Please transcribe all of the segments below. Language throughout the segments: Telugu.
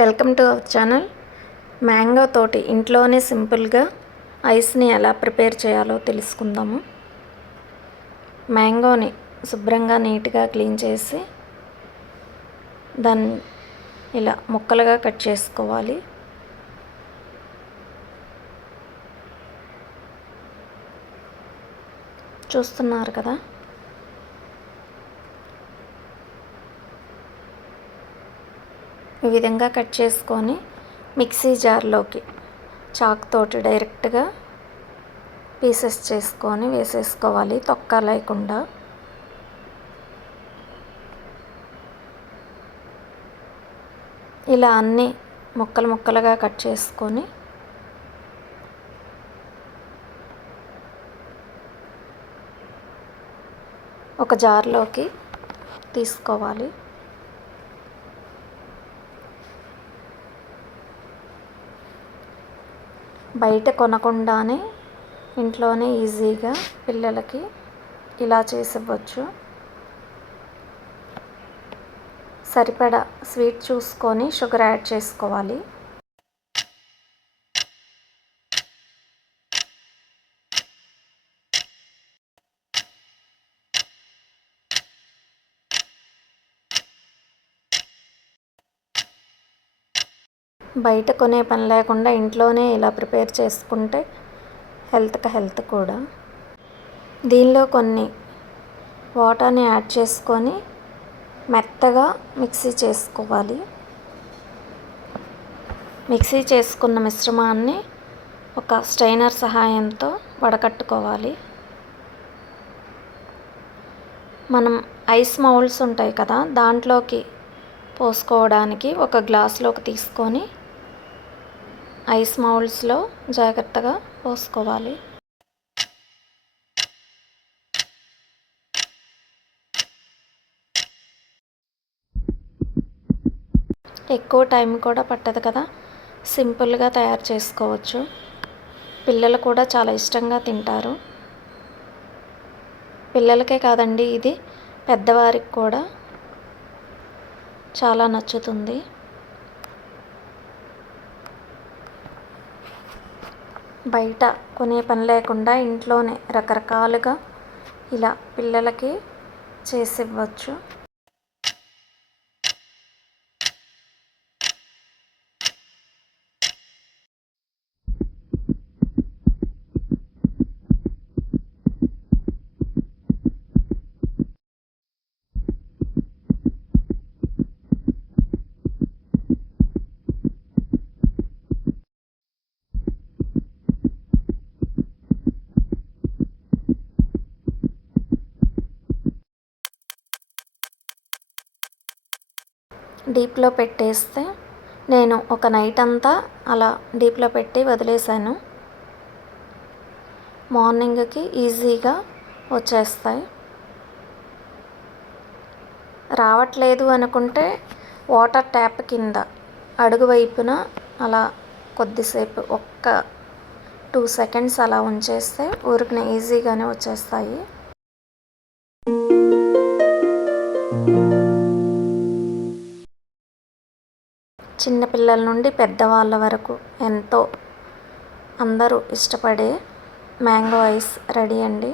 Welcome to our channel. Mango తోటి ఇంట్లోనే సింపుల్గా ఐస్ని ఎలా ప్రిపేర్ చేయాలో తెలుసుకుందాము. మ్యాంగోని శుభ్రంగా నీట్గా క్లీన్ చేసి దాన్ని ఇలా ముక్కలుగా కట్ చేసుకోవాలి. చూస్తున్నారు కదా, ఈ విధంగా కట్ చేసుకొని మిక్సీ జార్లోకి చాక్ తోటి డైరెక్ట్గా పీసెస్ చేసుకొని వేసేసుకోవాలి, తొక్క లేకుండా. ఇలా అన్నీ ముక్కలు ముక్కలుగా కట్ చేసుకొని ఒక జార్లోకి తీసుకోవాలి. బయట కొనకుండానే ఇంట్లోనే ఈజీగా పిల్లలకి ఇలా చేసివ్వచ్చు. సరిపడా స్వీట్ చూసుకొని షుగర్ యాడ్ చేసుకోవాలి. బయట కొనే పని లేకుండా ఇంట్లోనే ఇలా ప్రిపేర్ చేసుకుంటే హెల్త్కి హెల్త్ కూడా. దీనిలో కొన్ని వాటర్ని యాడ్ చేసుకొని మెత్తగా మిక్సీ చేసుకోవాలి. మిక్సీ చేసుకున్న మిశ్రమాన్ని ఒక స్ట్రైనర్ సహాయంతో వడకట్టుకోవాలి. మనం ఐస్ మౌల్డ్స్ ఉంటాయి కదా, దాంట్లోకి పోసుకోవడానికి ఒక గ్లాస్లోకి తీసుకొని ఐస్ మౌల్డ్స్లో జాగ్రత్తగా పోసుకోవాలి. ఎక్కువ టైం కూడా పట్టదు కదా, సింపుల్గా తయారు చేసుకోవచ్చు. పిల్లలు కూడా చాలా ఇష్టంగా తింటారు. పిల్లలకే కాదండి, ఇది పెద్దవారికి కూడా చాలా నచ్చుతుంది. బయట కొనే పని లేకుండా ఇంట్లోనే రకరకాలుగా ఇలా పిల్లలకి చేసివ్వచ్చు. డీప్లో పెట్టేస్తే, నేను ఒక నైట్ అంతా అలా డీప్లో పెట్టి వదిలేసాను. మార్నింగ్కి ఈజీగా వచ్చేస్తాయి. రావట్లేదు అనుకుంటే వాటర్ ట్యాప్ కింద అడుగు వైపున అలా కొద్దిసేపు ఒక్క 2 సెకండ్స్ అలా ఉంచేస్తే ఊరికనే ఈజీగానే వచ్చేస్తాయి. చిన్నపిల్లల నుండి పెద్దవాళ్ళ వరకు ఎంతో అందరూ ఇష్టపడే మ్యాంగో ఐస్ రెడీ అండి.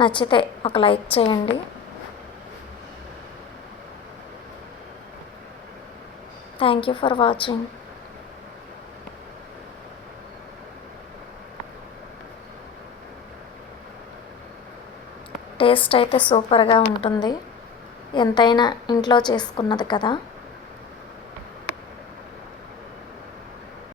నచ్చితే ఒక లైక్ చేయండి. Thank you for watching. Taste అయితే సూపర్గా ఉంటుంది. ఎంతైనా ఇంట్లో చేసుకున్నది కదా.